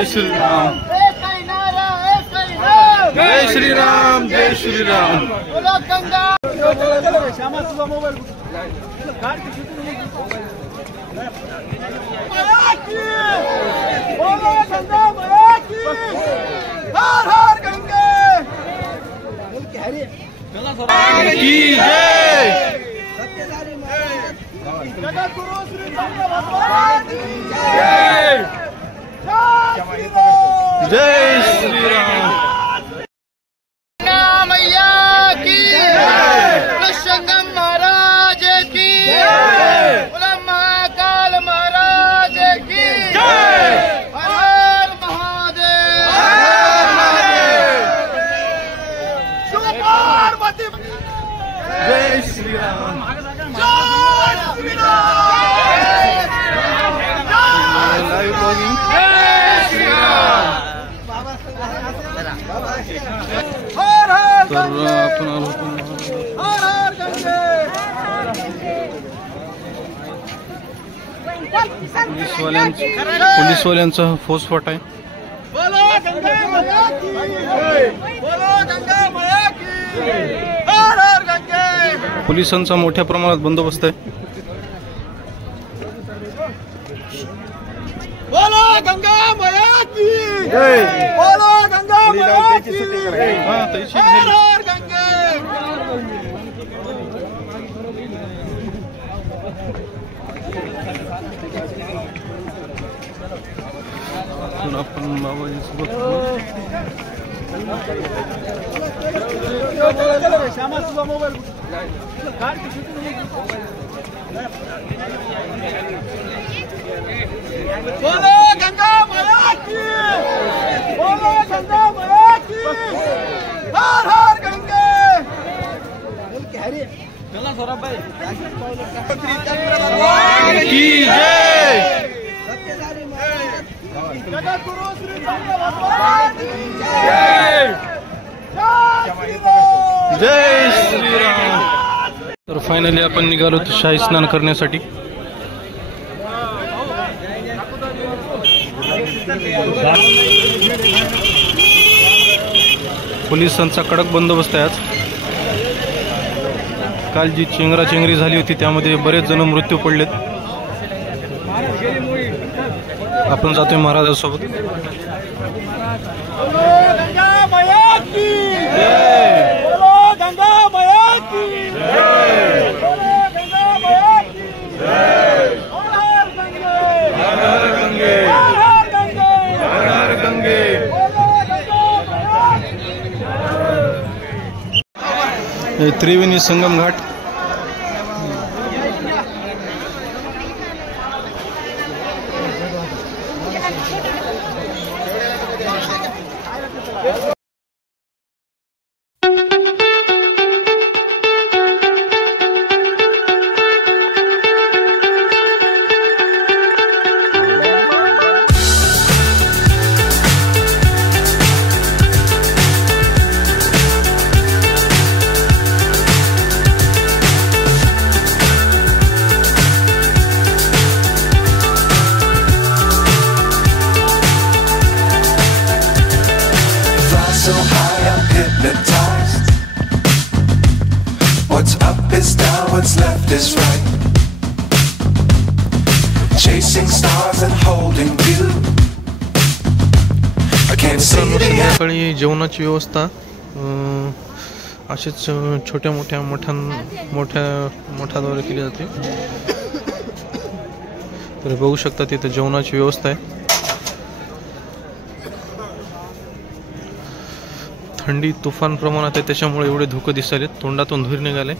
जय श्री राम, जय श्री राम, जय श्री राम। की जय, जय श्री राम। मैया की संगम महाराज की, महाकाल महाराज की, हर हर महादेव। जय श्री राम, लाइव ब्लॉगिंग। तर आपण आलो पोलीसवाल्यांचा फौजफाट आहे। पोलिसांचा मोठ्या प्रमाणात बंदोबस्त आहे। बोलो गंगा मैया की जय, बोलो गंगा मैया की जय, हर हर गंगे। आपण बाबाजीसोबत बोलो गंगा मैया की, बोलो गंगा मैया की, हर हर गंगे। चला सौरभ भाई की जय, जगत गुरु श्री भगवान की जय, जय श्री राम। तर फायनली आपण निघालो शाही स्नान करण्यासाठी। पोलिसांचा कडक बंदोबस्त आहे आज। काल जी चेंगराचेंगरी झाली होती त्यामध्ये बरेच जण मृत्यू पडलेत। आपण जातोय महाराजांसोबत। गंगा मैया की जय, बोलो गंगा मैया की जय, बोलो गंगा मैया की जय, हर हर गंगे, हर हर गंगे, हर हर गंगे, हर हर गंगे। बोलो गंगा मैया की। हे त्रिवेणी संगम Ghat. So high I'm hypnotized. What's up is down, what's left is right. Chasing stars and holding you. I can't see the end. संध्याकाळी जेवणाची व्यवस्था अशीच छोट्या मोठ्या मठाद्वारे केली जाते। तर बघू शकता तिथे जेवणाची व्यवस्था आहे। थंडी तुफान प्रमाणात आहे त्याच्यामुळे एवढे धुकं दिसले, तोंडातून धूर निघाले।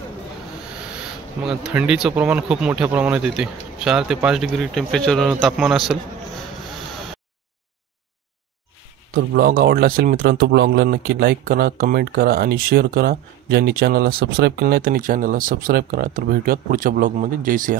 मग थंडीचं प्रमाण खूप मोठ्या प्रमाणात येते। 4 ते 5 डिग्री टेम्परेचर तापमान असेल। तर ब्लॉग आवडला असेल मित्रांनो, ब्लॉगला नक्की लाईक करा, कमेंट करा आणि शेअर करा। ज्यांनी चॅनलला सबस्क्राईब केलं नाही त्यांनी चॅनलला सबस्क्राईब करा। तर भेटूयात पुढच्या ब्लॉगमध्ये। जय श्री राम।